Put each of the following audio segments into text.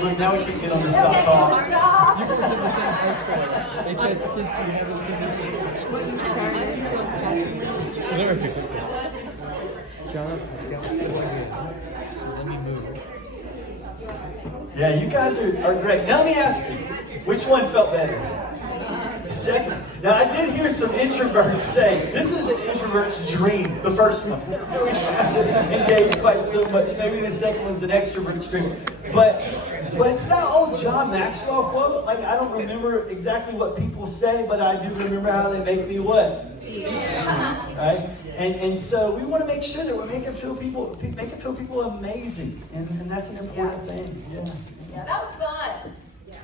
But now we can get on to stop talk. Stop. You guys are the same high school. They said since you haven't seen them since high school. Very good. John, let me move. Yeah, you guys are great. Now let me ask you, which one felt better? The second. Now I did hear some introverts say, this is an introvert's dream, the first one. We don't have to engage quite so much. Maybe the second one's an extrovert's dream. But it's that old John Maxwell quote. Like, I don't remember exactly what people say, but I do remember how they make me what? Right? And so we want to make sure that we're making feel people amazing. And that's an important thing. Yeah, that was fun.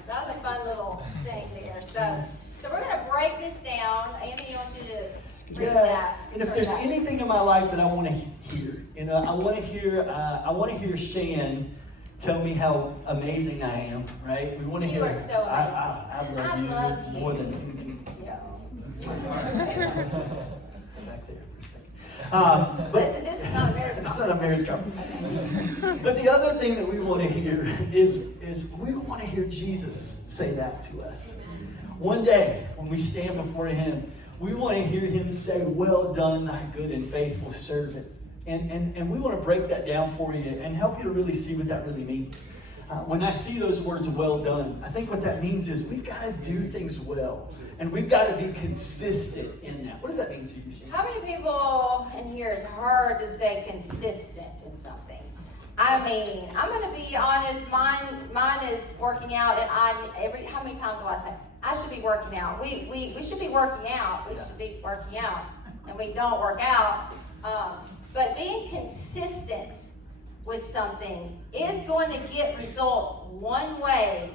That was a fun little thing there. So we're going to break this down. Anthony, I want you to read that. And if there's anything in my life that I want to hear, I want to hear Shan tell me how amazing I am, right? We want to hear. You are so amazing. I love you more than anything. Yeah. Go back there for a second. Listen, this is not a marriage it's not a marriage conference. But the other thing that we want to hear is we want to hear Jesus say that to us. One day, when we stand before Him, we want to hear Him say, "Well done, thy good and faithful servant." And we want to break that down for you and help you to really see what that really means. When I see those words, "well done," I think what that means is we've got to do things well. And we've got to be consistent in that. What does that mean to you, Shane? How many people in here is hard to stay consistent in something? I mean, I'm going to be honest. Mine is working out, and how many times do I say I should be working out? We should be working out. We should be working out, and we don't work out. But being consistent with something is going to get results one way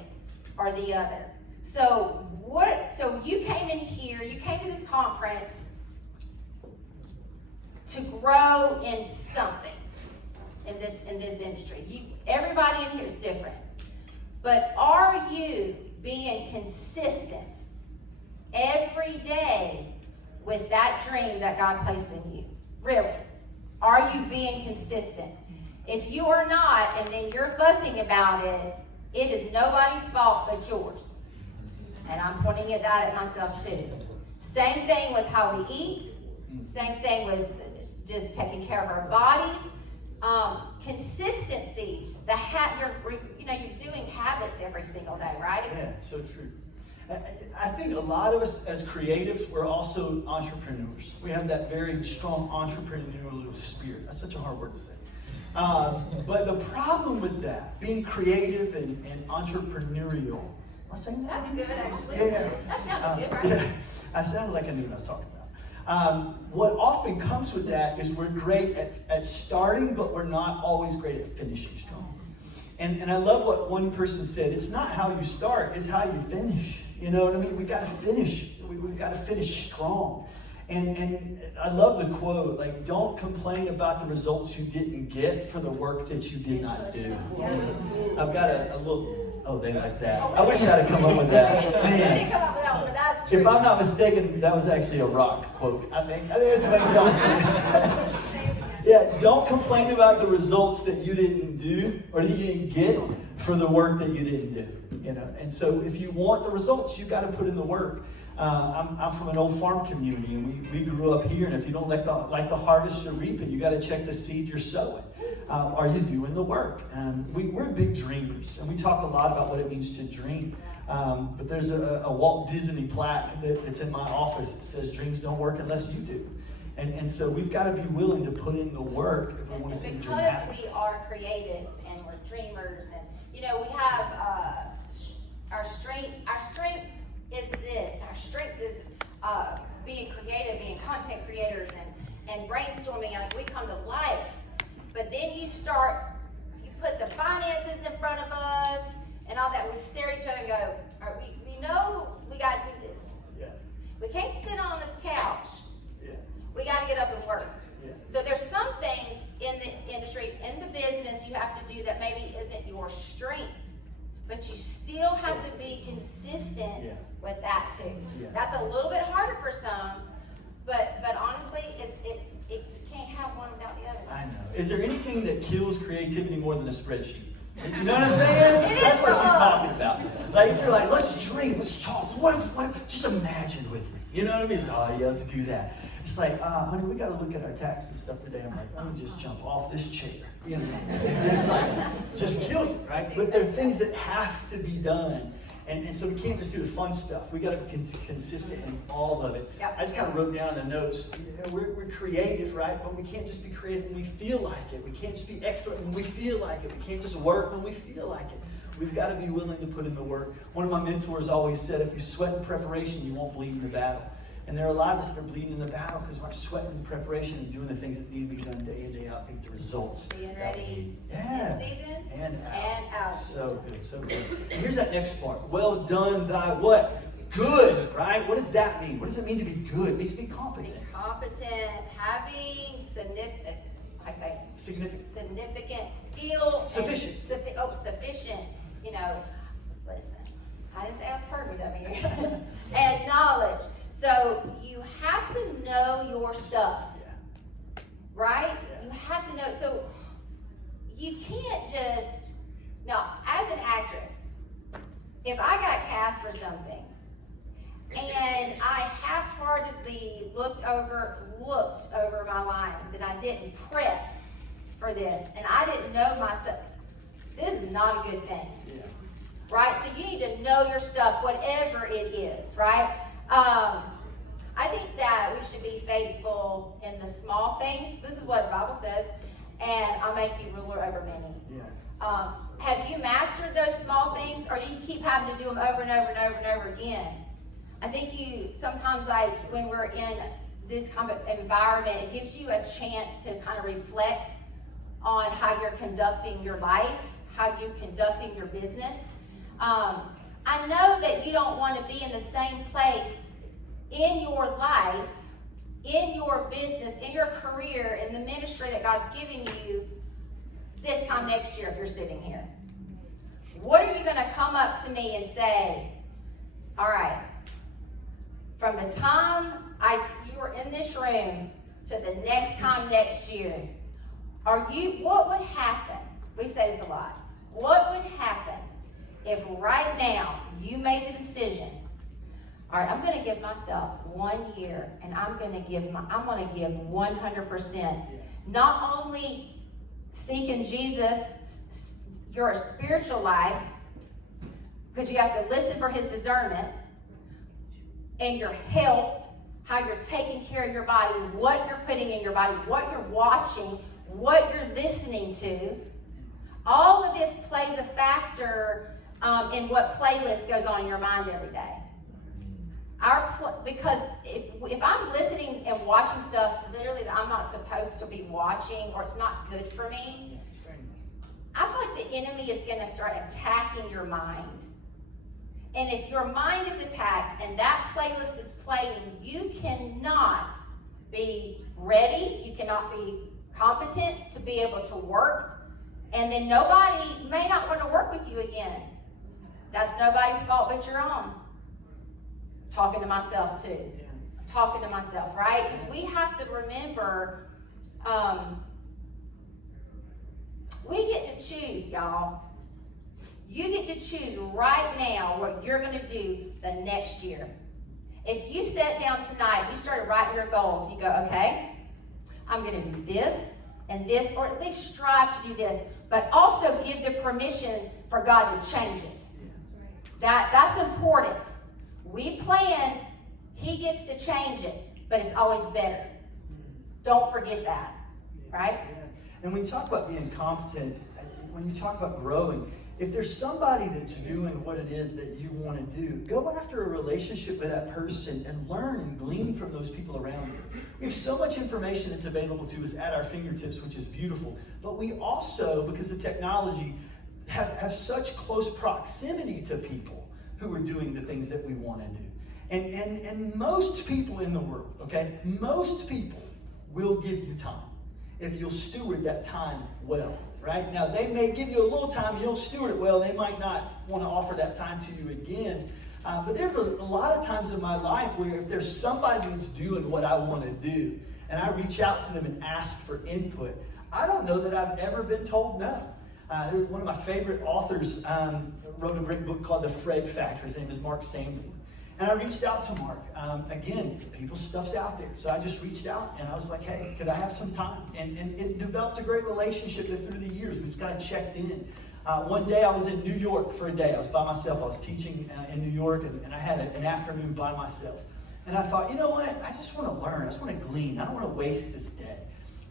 or the other. So you came in here, you came to this conference to grow in something in this industry. Everybody in here is different. But are you being consistent every day with that dream that God placed in you? Really? Are you being consistent? If you are not, and then you're fussing about it, it is nobody's fault but yours. And I'm pointing at that at myself too. Same thing with how we eat. Same thing with just taking care of our bodies. Consistency. You're doing habits every single day, right? Yeah, so true. I think a lot of us as creatives, we're also entrepreneurs. We have that very strong entrepreneurial spirit. That's such a hard word to say. But the problem with that, being creative and entrepreneurial, am I saying that? That's good, actually. Yeah. That sounded good, right? Yeah, I sounded like I knew what I was talking about. What often comes with that is we're great at starting, but we're not always great at finishing strong. And I love what one person said. It's not how you start, it's how you finish. You know what I mean? We got to finish. We've got to finish strong. And I love the quote, like, don't complain about the results you didn't get for the work that you did not do. I've got a little, they like that. I wish I'd have come up with that. I Man, didn't come up with that one, but that's true. if I'm not mistaken, that was actually a Rock quote, I think. I think it's Dwayne Johnson. Yeah, don't complain about the results that you didn't do or that you didn't get for the work that you didn't do. And so if you want the results, you got to put in the work. I'm from an old farm community, and we grew up here. And if you don't like the harvest you're reaping, you got to check the seed you're sowing. Are you doing the work? We're big dreamers, and we talk a lot about what it means to dream. But there's a Walt Disney plaque that's in my office that says, "Dreams don't work unless you do." And so we've got to be willing to put in the work if we want to see the dream happen. Because we are creatives and we're dreamers, and we have our strength. Our strength is this. Our strength is being creative, being content creators, and brainstorming. Like, we come to life. But then you put the finances in front of us and all that. We stare at each other and go, we know we got to do this. Yeah. We can't sit on this couch. Yeah. We got to get up and work. Yeah. So there's some things in the industry, in the business, you have to do that maybe isn't your strength, but you still have to be consistent with that too. Yeah. That's a little bit harder for some, but honestly, you can't have one without the other. I know. Is there anything that kills creativity more than a spreadsheet? You know what I'm saying? It is That's what she's for us. talking about. Like, if you're like, let's drink, let's talk. What if, just imagine with me. You know what I mean? It's, oh, yeah, let's do that. It's like, honey, we got to look at our tax and stuff today. I'm like, let me just jump off this chair. You know, it's like, just kills it, right? But there are things that have to be done. And so we can't just do the fun stuff. We got to be consistent in all of it. Yep. I just kind of wrote down in the notes, we're creative, right? But we can't just be creative when we feel like it. We can't just be excellent when we feel like it. We can't just work when we feel like it. We've got to be willing to put in the work. One of my mentors always said, if you sweat in preparation, you won't bleed in the battle. And there are a lot of us that are bleeding in the battle because we're sweating in preparation and doing the things that need to be done day in, day out to get the results. Being ready Yeah. in season And out. out. So good, so good. And here's that next part. Well done, thy what? Good, right? What does that mean? What does it mean to be good? It means to be competent. Being competent, having significant skill. Sufficient. Sufficient. You know, listen, I didn't say I was perfect up here. And knowledge. So you have to know your stuff, Yeah. right? Yeah. You have to know. So you can't just, now, as an actress, if I got cast for something and I half-heartedly looked over my lines and I didn't prep for this and I didn't know my stuff, this is not a good thing. Yeah. Right? So you need to know your stuff, whatever it is, right? I think that we should be faithful in the small things. This is what the Bible says, and I'll make you ruler over many. Yeah. Have you mastered those small things, or do you keep having to do them over and over and over and over again? I think you sometimes, like when we're in this kind of environment, it gives you a chance to kind of reflect on how you're conducting your life, how you're conducting your business. I know that you don't want to be in the same place in your life, in your business, in your career, in the ministry that God's giving you this time next year if you're sitting here. What are you going to come up to me and say, all right, from the time you were in this room to the next time next year, what would happen? We say this a lot. What would happen if right now you made the decision, all right, I'm going to give myself 1 year and I'm going to give 100%. Not only seeking Jesus, your spiritual life, because you have to listen for his discernment, and your health, how you're taking care of your body, what you're putting in your body, what you're watching, what you're listening to. All of this plays a factor in what playlist goes on in your mind every day. Because if I'm listening and watching stuff literally that I'm not supposed to be watching, or it's not good for me, I feel like the enemy is going to start attacking your mind. And if your mind is attacked and that playlist is playing, you cannot be ready, you cannot be competent to be able to work, and then nobody may not want to work with you again. That's nobody's fault but your own. Talking to myself too. Yeah. Talking to myself, right? Because we have to remember, we get to choose, y'all. You get to choose right now what you're going to do the next year. If you sat down tonight, you started writing your goals, you go, okay, I'm going to do this and this, or at least strive to do this, but also give the permission for God to change it. That's important. We plan, he gets to change it, but it's always better. Don't forget that, right? Yeah. And when you talk about being competent, when you talk about growing, if there's somebody that's doing what it is that you want to do, go after a relationship with that person and learn and glean from those people around you. We have so much information that's available to us at our fingertips, which is beautiful. But we also, because of technology, have such close proximity to people who are doing the things that we want to do. And most people in the world, okay, most people will give you time if you'll steward that time well, right? Now, they may give you a little time, you don't steward it well, they might not want to offer that time to you again. But there's a lot of times in my life where if there's somebody that's doing what I want to do, and I reach out to them and ask for input, I don't know that I've ever been told no. One of my favorite authors wrote a great book called The Fred Factor. His name is Mark Sanborn. And I reached out to Mark. Again, people's stuff's out there. So I just reached out and I was like, hey, could I have some time? And it developed a great relationship that through the years. We just kind of checked in. One day I was in New York for a day. I was by myself. I was teaching in New York and I had an afternoon by myself. And I thought, you know what? I just want to learn. I just want to glean. I don't want to waste this day.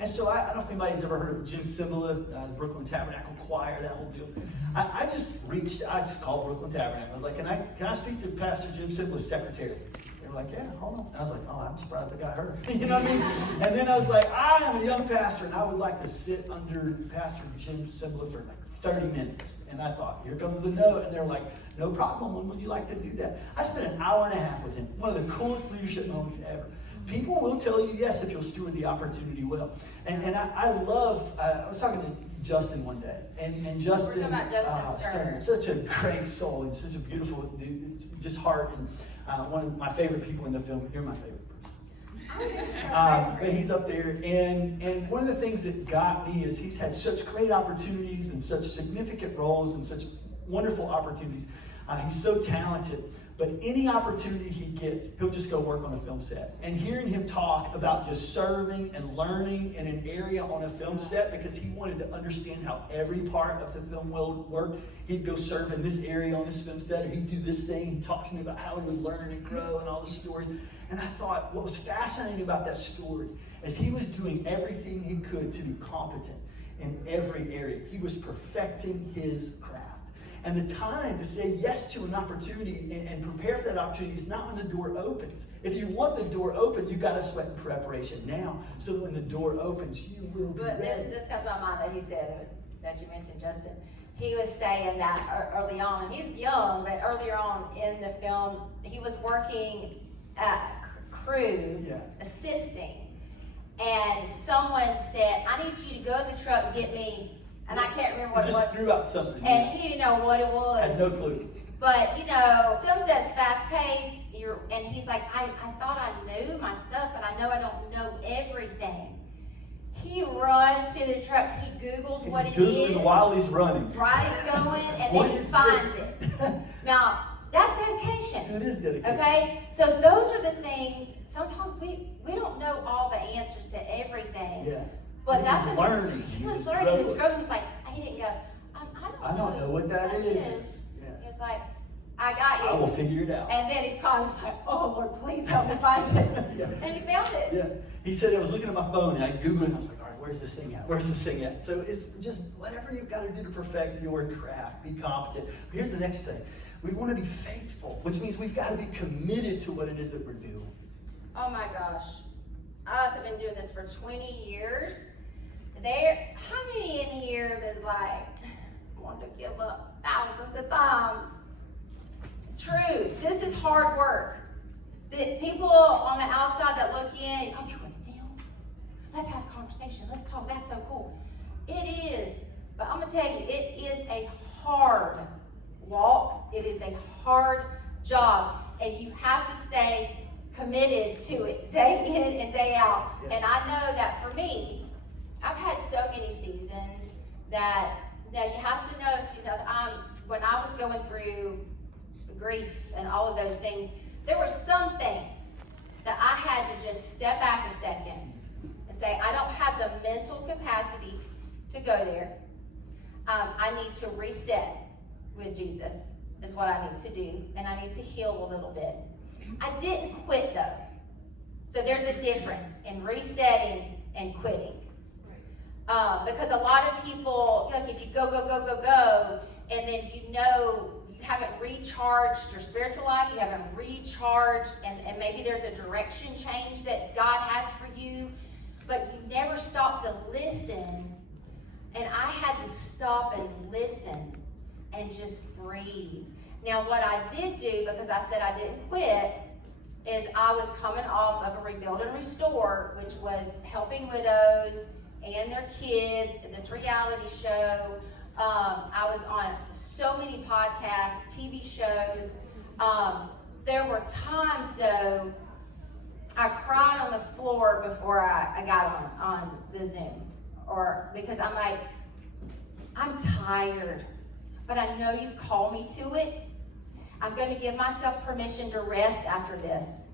And so I don't know if anybody's ever heard of Jim Cymbala, the Brooklyn Tabernacle Choir, that whole deal. I just called Brooklyn Tabernacle. I was like, can I speak to Pastor Jim Cymbala's secretary? They were like, yeah, hold on. I was like, oh, I'm surprised I got her. You know what I mean? And then I was like, I am a young pastor, and I would like to sit under Pastor Jim Cymbala for like 30 minutes. And I thought, here comes the note. And they're like, no problem. When would you like to do that? I spent an hour and a half with him. One of the coolest leadership moments ever. People will tell you yes if you'll steward the opportunity well. And I love, I was talking to Justin one day. And Justin, We're talking about Justin Stern. such a great soul and such a beautiful dude. It's just heart. And one of my favorite people in the film. You're my favorite person. But he's up there, and one of the things that got me is he's had such great opportunities and such significant roles and such wonderful opportunities. He's so talented, but any opportunity he gets, he'll just go work on a film set. And hearing him talk about just serving and learning in an area on a film set because he wanted to understand how every part of the film world worked. He'd go serve in this area on this film set, or he'd do this thing. He talked to me about how he would learn and grow and all the stories. And I thought what was fascinating about that story is he was doing everything he could to be competent in every area. He was perfecting his craft. And the time to say yes to an opportunity and prepare for that opportunity is not when the door opens. If you want the door open, you've got to sweat in preparation now so that when the door opens, you will be But ready. this comes to my mind that he said, that you mentioned, Justin. He was saying that early on, and he's young, but earlier on in the film, he was working at crew, assisting, and someone said, I need you to go in the truck and get me, and I can't remember what it was. Just threw out something. And he didn't know what it was. Had no clue. But, you know, film set's fast-paced, and he's like, I thought I knew my stuff, but I know I don't know everything. He runs to the truck, he Googles what it is. He's Googling while he's running. Right, he's going, and What then he is finds this? it. Now, that's dedication. It is dedication. Okay? So those are the things, sometimes we don't know all the answers to everything. Yeah. But He that's was what learning. He was learning, he was growing. He was like, he didn't go, I don't know what that is. Yeah. He was like, I got you. I will figure it out. And then he probably was like, oh Lord, please help me find it. Yeah. And he found it. Yeah. He said, I was looking at my phone and I Googled it and I was like, all right, where's this thing at? Where's this thing at? So it's just whatever you've got to do to perfect your craft, be competent. But here's the next thing. We want to be faithful, which means we've got to be committed to what it is that we're doing. Oh my gosh. Us have been doing this for 20 years. How many in here is like, want to give up thousands of times? True. This is hard work. The people on the outside that look in, oh, you want to film? Let's have a conversation. Let's talk. That's so cool. It is. But I'm going to tell you, it is a hard walk. It is a hard job. And you have to stay committed to it day in and day out. Yeah. And I know that for me, I've had so many seasons that now you have to know, when I was going through grief and all of those things, there were some things that I had to just step back a second and say, I don't have the mental capacity to go there. I need to reset with Jesus is what I need to do, and I need to heal a little bit. I didn't quit though. So there's a difference in resetting and quitting. Because a lot of people, like if you go, and then you know you haven't recharged your spiritual life, you haven't recharged, and maybe there's a direction change that God has for you, but you never stop to listen. And I had to stop and listen and just breathe. Now what I did do, because I said I didn't quit, is I was coming off of a Rebuild and Restore, which was helping widows and their kids in this reality show. I was on so many podcasts, TV shows. There were times though, I cried on the floor before I got on the Zoom, or because I'm like, I'm tired, but I know you've called me to it. I'm going to give myself permission to rest after this.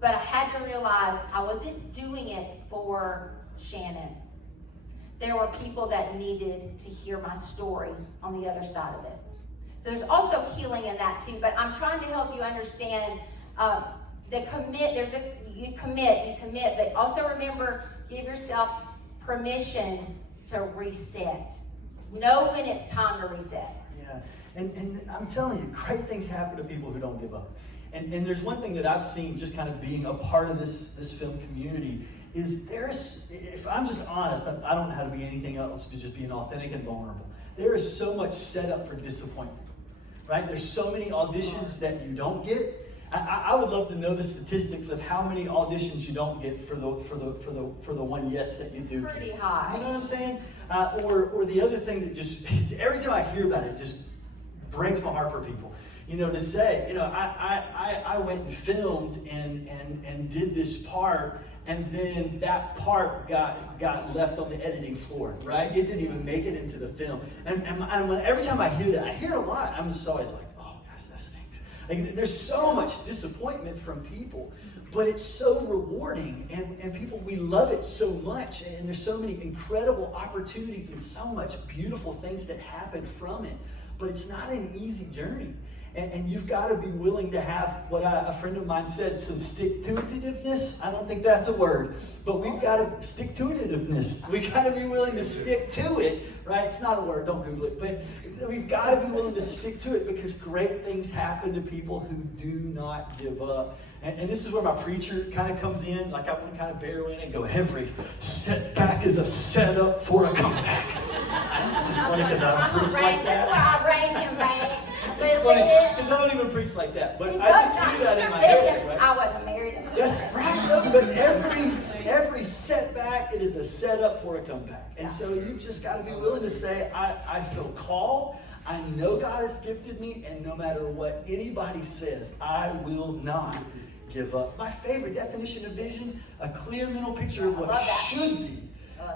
But I had to realize I wasn't doing it for Shannon. There were people that needed to hear my story on the other side of it. So there's also healing in that too, but I'm trying to help you understand you commit, but also remember, give yourself permission to reset. Know when it's time to reset. Yeah, and I'm telling you, great things happen to people who don't give up. And there's one thing that I've seen just kind of being a part of this film community is if I'm just honest, I don't know how to be anything else but just being authentic and vulnerable. There is so much set up for disappointment, right? There's so many auditions that you don't get. I would love to know the statistics of how many auditions you don't get for the one yes that you do. Pretty high. You know what I'm saying? Or the other thing that just every time I hear about it, it just breaks my heart for people. You know, to say, you know, I went and filmed and did this part, and then that part got left on the editing floor, right? It didn't even make it into the film. And every time I hear that, I hear it a lot. I'm just always like, oh gosh, that stinks. Like, there's so much disappointment from people, but it's so rewarding, and people, we love it so much, and there's so many incredible opportunities and so much beautiful things that happen from it. But it's not an easy journey. And you've got to be willing to have what a friend of mine said, some stick-to-itiveness. I don't think that's a word, but we've got to stick-to-itiveness. We've got to be willing to stick to it, right? It's not a word, don't Google it, but we've got to be willing to stick to it because great things happen to people who do not give up. And this is where my preacher kind of comes in. Like, I want to kind of bear in and go, every setback is a setup for a comeback. It's just funny because I don't preach like that. That's where I rein him back. It's funny because I don't even preach like that, but I just hear that in my head, right? I wasn't married. That's right, no, but every setback, it is a setup for a comeback. And so you've just got to be willing to say, I feel called, I know God has gifted me, and no matter what anybody says, I will not give up. My favorite definition of vision, a clear mental picture of what should be,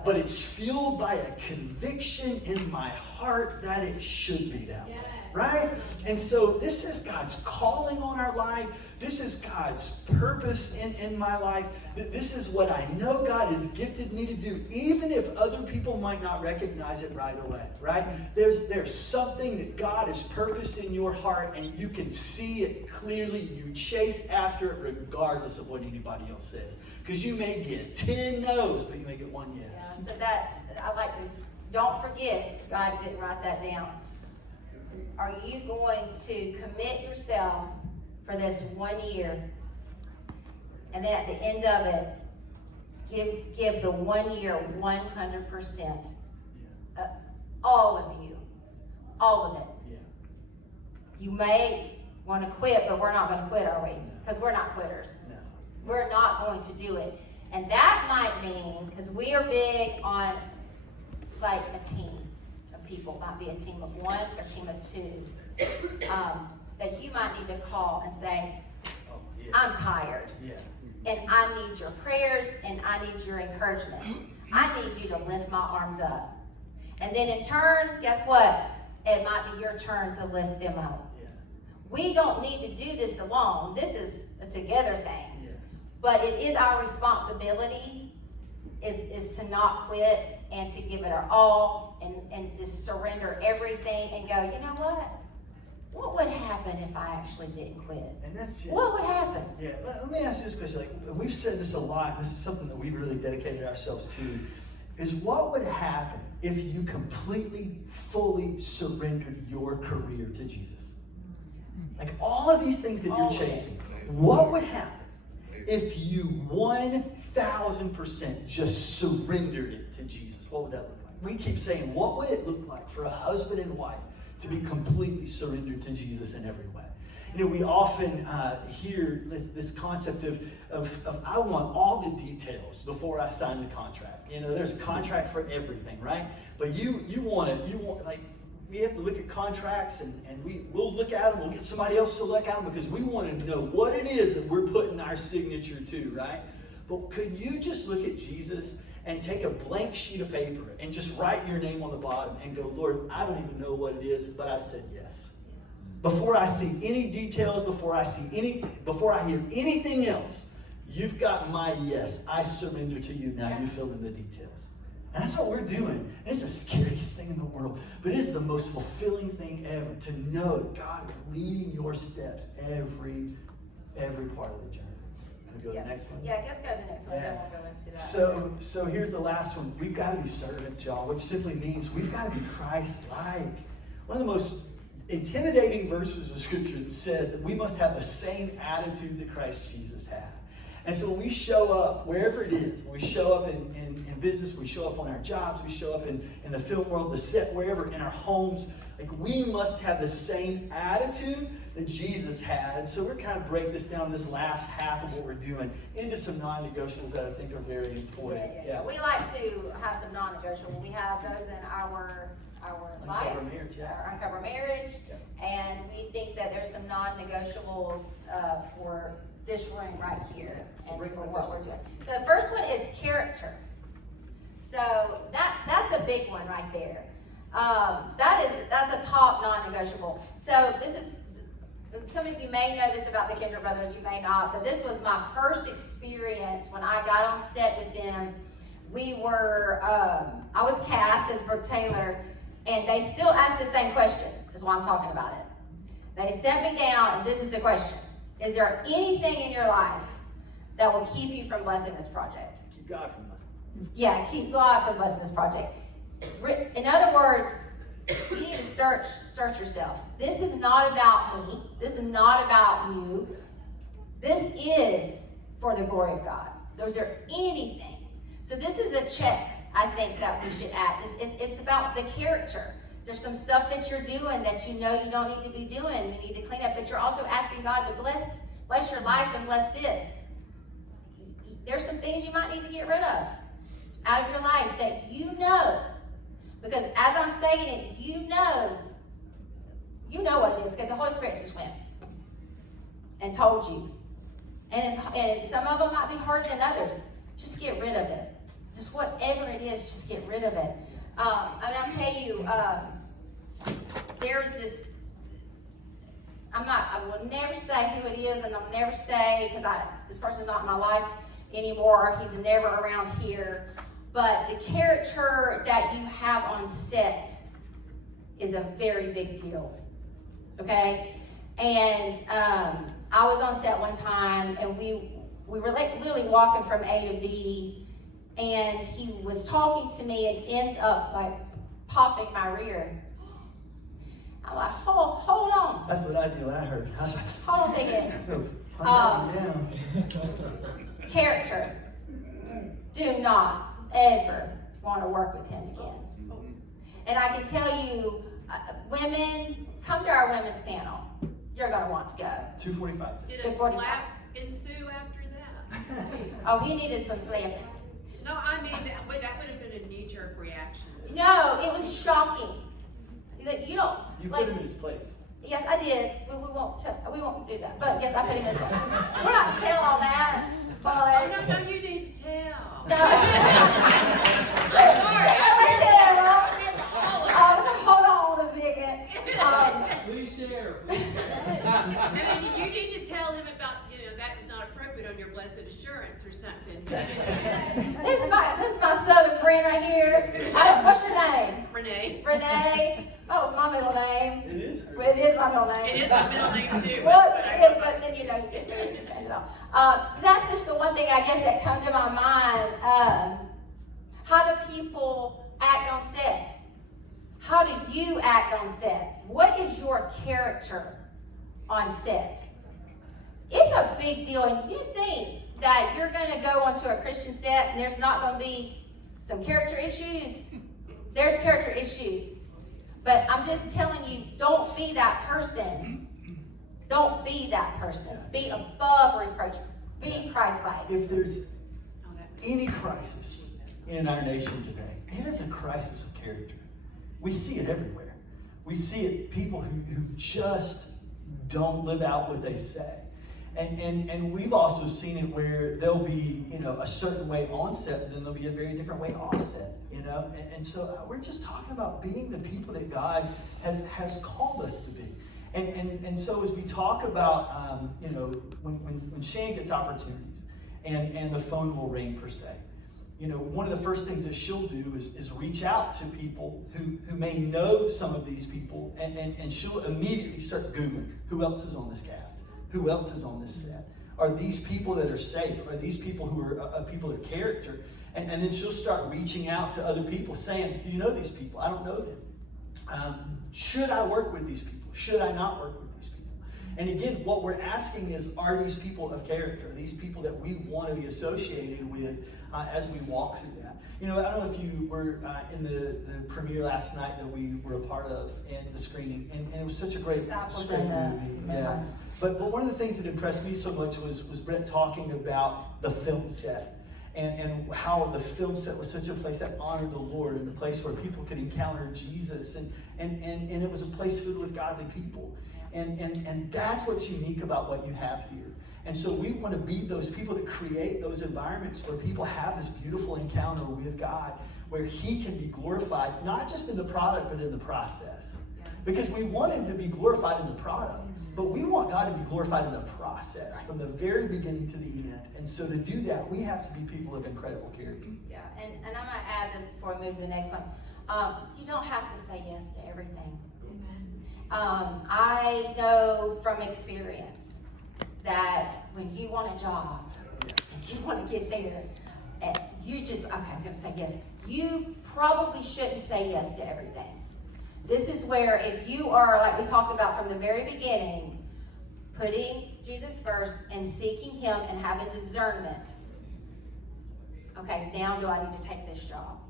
but it's fueled by a conviction in my heart that it should be that way. Right? And so this is God's calling on our life. This is God's purpose in my life. This is what I know God has gifted me to do, even if other people might not recognize it right away, right? There's something that God has purposed in your heart, and you can see it clearly. You chase after it regardless of what anybody else says. Because you may get 10 no's, but you may get one yes. Yeah, so that, I like to, don't forget, if I didn't write that down, are you going to commit yourself for this 1 year, and then at the end of it, give the 1 year 100%? All of you, all of it. Yeah. You may want to quit, but we're not going to quit, are we? Because we're not quitters. No. We're not going to do it. And that might mean, because we are big on like a team of people, might be a team of one or a team of two, that you might need to call and say, I'm tired. Yeah. And I need your prayers, and I need your encouragement. I need you to lift my arms up. And then in turn, guess what? It might be your turn to lift them up. Yeah. We don't need to do this alone. This is a together thing. Yeah. But it is our responsibility is to not quit and to give it our all and just surrender everything and go, you know what? What would happen if I actually didn't quit? And that's it. What would happen? Yeah, let me ask you this question. Like, we've said this a lot. This is something that we've really dedicated ourselves to. Is what would happen if you completely, fully surrendered your career to Jesus? Like all of these things that you're chasing, what would happen if you 1,000% just surrendered it to Jesus? What would that look like? We keep saying, what would it look like for a husband and wife to be completely surrendered to Jesus in every way? You know, we often hear this concept of I want all the details before I sign the contract. You know, there's a contract for everything, right? But you want like, we have to look at contracts and we'll look at them, we'll get somebody else to look at them because we want to know what it is that we're putting our signature to, right? But could you just look at Jesus and take a blank sheet of paper and just write your name on the bottom and go, Lord, I don't even know what it is, but I've said yes. Before I see any details, before I hear anything else, you've got my yes. I surrender to you. Now you fill in the details. And that's what we're doing. And it's the scariest thing in the world, but it is the most fulfilling thing ever to know that God is leading your steps every part of the journey. Can we go to the next one? Yeah, I guess go to the next one. Then we'll go into that. So here's the last one. We've got to be servants, y'all, which simply means we've got to be Christ-like. One of the most intimidating verses of Scripture says that we must have the same attitude that Christ Jesus had. And so when we show up, wherever it is, when we show up in business, we show up on our jobs, we show up in the film world, the set, wherever, in our homes, like we must have the same attitude that Jesus had. And so we're kind of break this down, this last half of what we're doing, into some non-negotiables that I think are very important. Yeah. We like to have some non-negotiables. We have those in our life, our Uncover Marriage, and we think that there's some non-negotiables for this room right here and for what we're doing. So the first one is character. So that's a big one right there. That's a top non-negotiable. So this is, some of you may know this about the Kendra brothers, you may not, but this was my first experience when I got on set with them. We were, I was cast as Brooke Taylor, and they still asked the same question, is why I'm talking about it. They set me down, and this is the question. Is there anything in your life that will keep you from blessing this project? Keep God from blessing. Yeah, keep God from blessing this project. In other words, you need to search yourself. This is not about me. This is not about you. This is for the glory of God. So is there anything? So this is a check, I think, that we should add. It's about the character. There's some stuff that you're doing that you know you don't need to be doing. You need to clean up, but you're also asking God to bless your life and bless this. There's some things you might need to get rid of out of your life that you know. Because as I'm saying it, you know what it is, because the Holy Spirit just went and told you. And some of them might be harder than others. Just get rid of it. Just whatever it is, just get rid of it. And I'll tell you, there's this, I will never say who it is, and I'll never say, because this person's not in my life anymore, he's never around here, but the character that you have on set is a very big deal, okay? And I was on set one time, and we were like literally walking from A to B, and he was talking to me and ends up like popping my rear. I'm like, hold on. That's what I did when I heard. I was like, Hold on a second. Character. Do not ever want to work with him again. And I can tell you, women, come to our women's panel. You're going to want to go. 2:45. Did a slap ensue after that? Oh, he needed some slapping. No, I mean, that would have been a knee-jerk reaction. No, it was shocking. You don't. You like, put him in his place. Yes, I did. We won't do that. But yes, I put him in his place. We're not gonna tell all that. But No, you need to tell. no. Sorry. Let's tell. Hold on a second. Please share. I mean, you need to tell him about, that is not appropriate on your blessed assurance or something. This is my southern friend right here. What's your name? Renee. Renee. That was my middle name. It is her. Well, it is my middle name. It is my middle name too. Well, it is, but then you get married and change it all. That's just the one thing I guess that comes to my mind. How do people act on set? How do you act on set? What is your character on set? It's a big deal, and you think that you're going to go onto a Christian set and there's not going to be some character issues. There's character issues. But I'm just telling you, don't be that person. Don't be that person. Be above reproach. Be Christ-like. If there's any crisis in our nation today, it is a crisis of character. We see it everywhere. We see it, people who just don't live out what they say. And we've also seen it where there'll be, a certain way on set, but then there'll be a very different way off set, And so we're just talking about being the people that God has called us to be. And so as we talk about, when Shan gets opportunities and the phone will ring per se, one of the first things that she'll do is reach out to people who may know some of these people, and she'll immediately start Googling, who else is on this cast? Who else is on this set? Are these people that are safe? Are these people who are people of character? And then she'll start reaching out to other people saying, do you know these people? I don't know them. Should I work with these people? Should I not work with these people? And again, what we're asking is, are these people of character? Are these people that we want to be associated with as we walk through that? I don't know if you were in the premiere last night that we were a part of, and the screening, and it was such a great movie. Yeah. But one of the things that impressed me so much was Brett talking about the film set. And how the film set was such a place that honored the Lord, and the place where people could encounter Jesus, and it was a place filled with godly people. And that's what's unique about what you have here. And so we want to be those people that create those environments where people have this beautiful encounter with God, where He can be glorified, not just in the product, but in the process. Because we want Him to be glorified in the product, but we want God to be glorified in the process, from the very beginning to the end. And so to do that, we have to be people of incredible character. Yeah, and I'm going to add this before we move to the next one. You don't have to say yes to everything. Amen. I know from experience that when you want a job, and you want to get there, and you just, okay, I'm going to say yes. You probably shouldn't say yes to everything. This is where, if you are, like we talked about from the very beginning, putting Jesus first and seeking Him and having discernment. Okay, now do I need to take this job?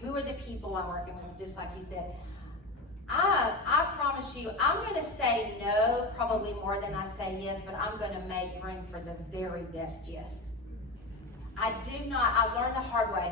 Who are the people I'm working with? Just like you said, I promise you, I'm going to say no probably more than I say yes, but I'm going to make room for the very best yes. I learned the hard way.